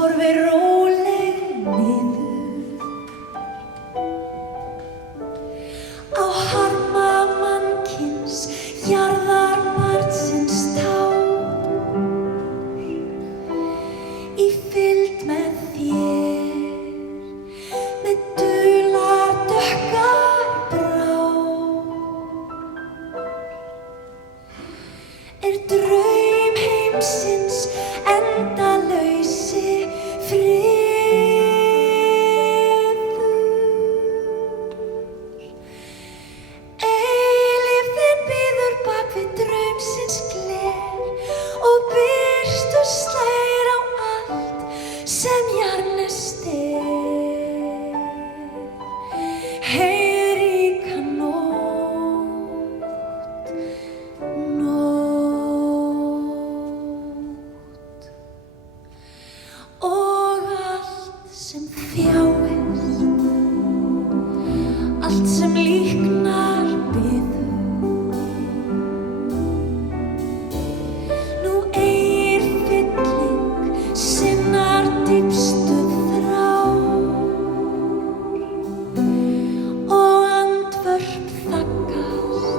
horfir róleg niður á harma mannkyns jarðarbarnsins tár í fylgd með þér með dular dökkar brá draum heimsins endalausi friður. Eilífðin bíður bak við draumsins gler og birtu slær á allt sem jarðnest er. Heiðríka nótt, og allt sem þjáist, allt sem líknar biður, nú eygir fylling sinnar dýpstu þrár og andvörp þaggast,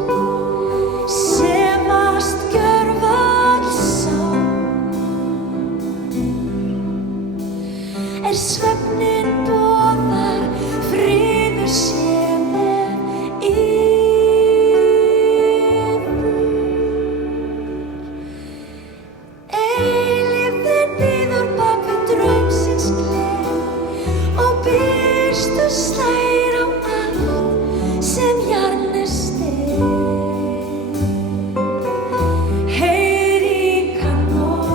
sefast gjörvöll sár. Svefninn boðar friður sé með yður. Eilífðin bíður bak við draumsins gler og birtu slær á allt sem jarðnest er. Heiðríka nótt,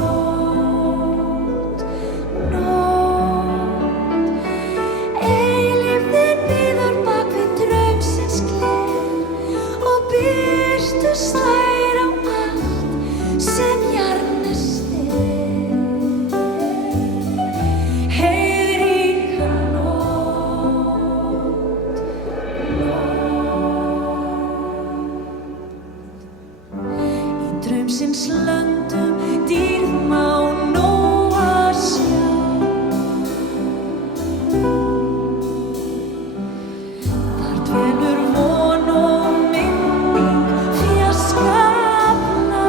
slær á allt sem jarðnest er. Heiðríka nótt, í draumsins löndum dýrð má nóa sjá. Þar dvelur von og minning fjarskafna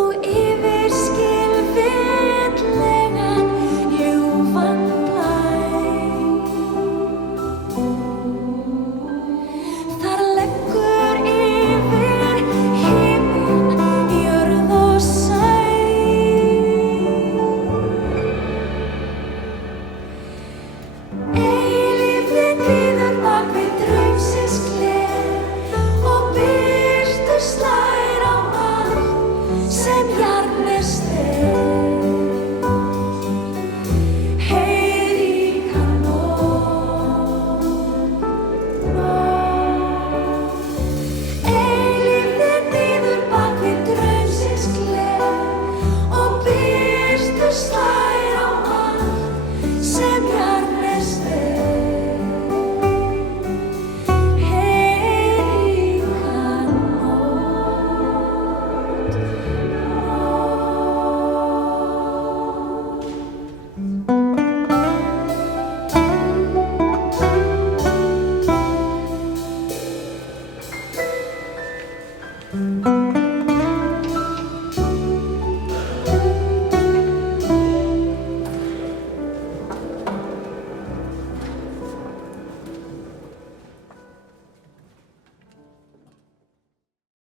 og yfir skilvillegan ljúfan blæ. Þar leggur yfir himinn, jörð og sæ. Eilífðin bíður bak við draumsins gler og birtu slær á allt sem jarðnest er. Heiðríka nótt, eilífðin bíður bak við draumsins gler og birtu slær á allt sem jarðnest er. Heiðríka nótt.